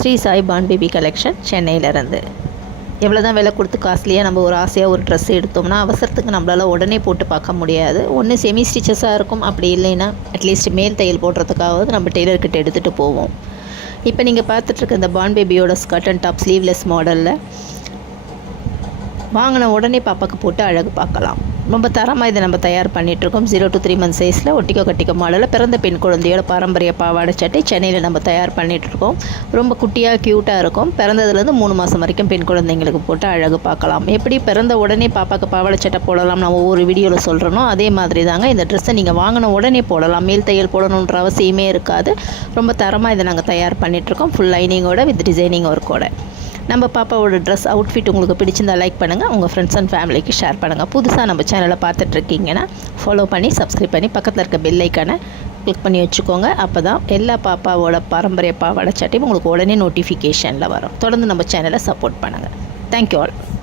ஸ்ரீ சாய் பான் baby collection சென்னையிலேருந்து. எவ்வளோ தான் விலை கொடுத்து காஸ்ட்லியாக நம்ம ஒரு ஆசையாக ஒரு ட்ரெஸ் எடுத்தோம்னா அவசரத்துக்கு நம்மளால் உடனே போட்டு பார்க்க முடியாது. ஒன்று செமி ஸ்டிச்சஸாக இருக்கும். அப்படி இல்லைன்னா அட்லீஸ்ட் மேல் தையல் போடுறதுக்காவது நம்ம டெய்லர்கிட்ட எடுத்துகிட்டு போவோம். இப்போ நீங்கள் பார்த்துட்ருக்க இந்த பான் பேபியோட ஸ்கர்ட் அண்ட் டாப் ஸ்லீவ்லெஸ் மாடலில் வாங்கின உடனே பாப்பாக்கு போட்டு அழகு பார்க்கலாம். ரொம்ப தரமாக இதை நம்ம தயார் பண்ணிகிட்ருக்கோம் ஜீரோ டு த்ரீ மந்த் சைஸில் ஒட்டிக்கோ கட்டிக்கோ மாடலில் பிறந்த பெண் குழந்தையோட பாரம்பரிய பாவாடை சட்டை சென்னையில் நம்ம தயார் பண்ணிகிட்ருக்கோம் ரொம்ப குட்டியாக க்யூட்டாக இருக்கும். பிறந்ததுலேருந்து மூணு மாதம் வரைக்கும் பெண் குழந்தைங்களுக்கு போட்டு அழகு பார்க்கலாம். எப்படி பிறந்த உடனே பாப்பாக்கு பாவாடை சட்டை போடலாம் நான் ஒவ்வொரு வீடியோவில் சொல்கிறனோ அதே மாதிரி தாங்க இந்த ட்ரெஸ்ஸை நீங்கள் வாங்கின உடனே போடலாம். மேல் தையல் போடணுன்ற அவசியமே இருக்காது. ரொம்ப தரமாக இதை நாங்கள் தயார் பண்ணிகிட்ருக்கோம் ஃபுல் லைனிங்கோட வித் டிசைனிங் ஒர்க்கோட நம்ம பாப்பாவோட ட்ரெஸ் அவுட்ஃபிட் உங்களுக்கு பிடிச்சிருந்தா லைக் பண்ணுங்கள் உங்கள் ஃப்ரெண்ட்ஸ் அண்ட் ஃபேமிலிக்கு ஷேர் பண்ணுங்கள் புதுசாக நம்ம சேனலை பார்த்துட்ருக்கீங்கன்னா ஃபாலோ பண்ணி சப்ஸ்கிரைப் பண்ணி பக்கத்தில் இருக்க பெல் கிளிக் பண்ணி வச்சுக்கோங்க. அப்போ தான் எல்லா பாப்பாவோட பாரம்பரிய பாவாடை சட்டையும் உங்களுக்கு உடனே நோட்டிஃபிகேஷனில் வரும். தொடர்ந்து நம்ம சேனலை சப்போர்ட் பண்ணுங்கள் தேங்க்யூ ஆல்